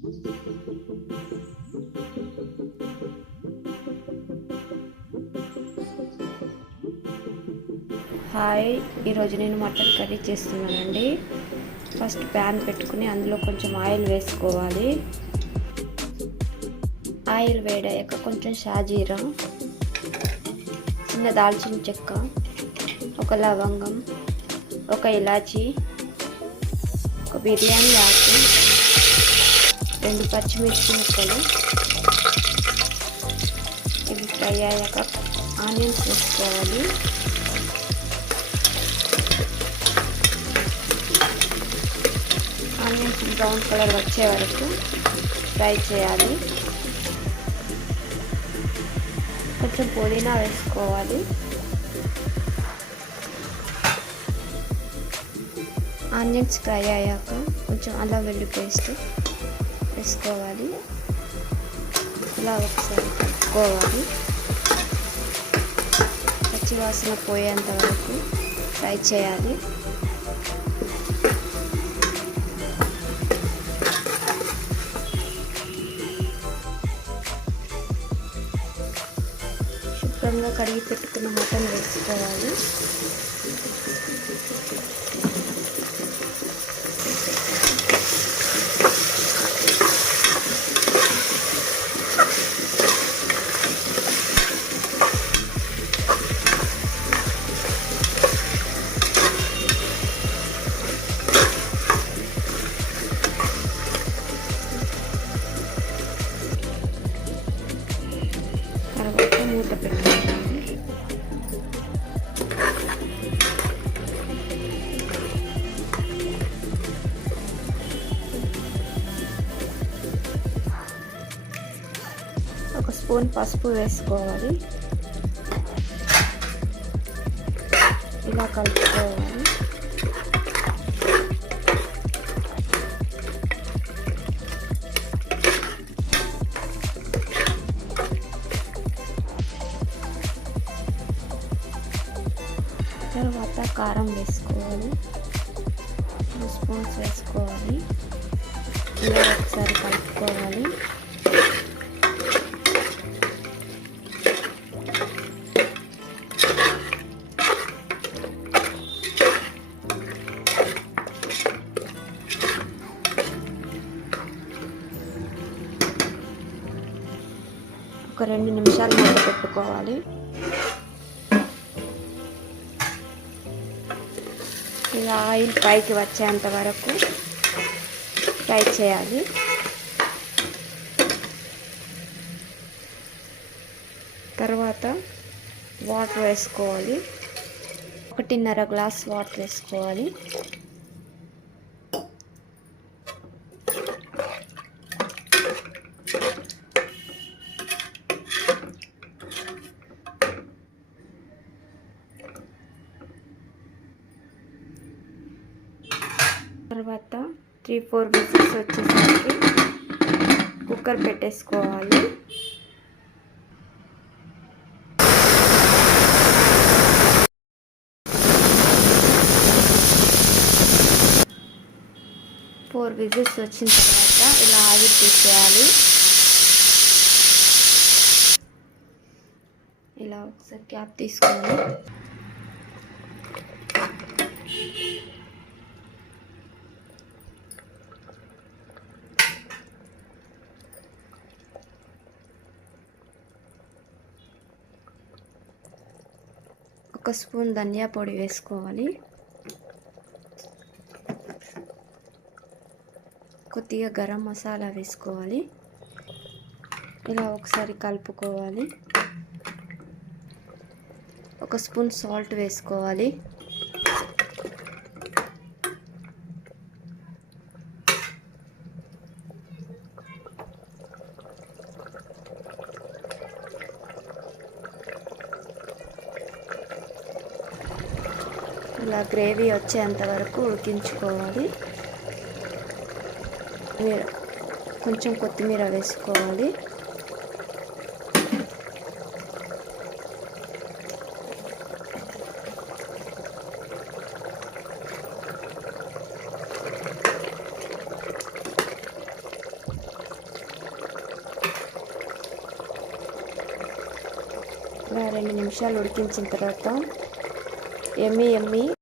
Hi ఈరోజు నేను mutton curry చేస్తున్నానండి. ఫస్ట్ ప్యాన్ పెట్టుకుని అందులో కొంచెం ఆయిల్ వేసుకోవాలి. ఆయిల్ వేడాక కొంచెం షాజీరా చిన్న దాల్చిన చెక్క ఒక లవంగం ఒక ఇలాచీ ఒక బిర్యానీ ఆకు రెండు పచ్చిమిర్చి ముక్కలు. ఇవి ఫ్రై అయ్యాక ఆనియన్స్ వేసుకోవాలి. ఆనియన్స్ బ్రౌన్ కలర్ వచ్చే వరకు ఫ్రై చేయాలి. కొంచెం పుదీనా వేసుకోవాలి. ఆనియన్స్ ఫ్రై అయ్యాక కొంచెం అల్లం వెల్లి పేస్ట్ వేసుకోవాలి. ఇలా ఒకసారి కలుపుకోవాలి. పచ్చివాసన పోయేంత వరకు ఫ్రై చేయాలి. శుభ్రంగా కడిగి పెట్టుకున్న మటన్ వేసుకోవాలి. స్పూన్ పసుపు వేసుకోవాలి. ఇలా కలుపుకోవాలి. తర్వాత కారం వేసుకోవాలి. టూ స్పూన్స్ వేసుకోవాలి. ఇలా ఒకసారి కలుపుకోవాలి. ఒక రెండు నిమిషాలు మూత పెట్టుకోవాలి. ఇలా ఆయిల్ పైకి వచ్చేంత వరకు ఫ్రై చేయాలి. తర్వాత వాటర్ వేసుకోవాలి. ఒకటిన్నర గ్లాస్ వాటర్ వేసుకోవాలి. తర్వాత త్రీ ఫోర్ విజిల్స్ వచ్చేసరికి కుక్కర్ పెట్టేసుకోవాలి. ఫోర్ విజిల్స్ వచ్చిన తర్వాత ఇలా ఆవిరి తీసేయాలి. ఇలా ఒకసారి క్యాప్ తీసుకొని ఒక స్పూన్ ధనియా పొడి వేసుకోవాలి. కొద్దిగా గరం మసాలా వేసుకోవాలి. ఇలా ఒకసారి కలుపుకోవాలి. ఒక స్పూన్ సాల్ట్ వేసుకోవాలి. ఇలా గ్రేవీ వచ్చేంత వరకు ఉడికించుకోవాలి. కొంచెం కొత్తిమీర వేసుకోవాలి. రెండు నిమిషాలు ఉడికించిన తర్వాత yummy yummy.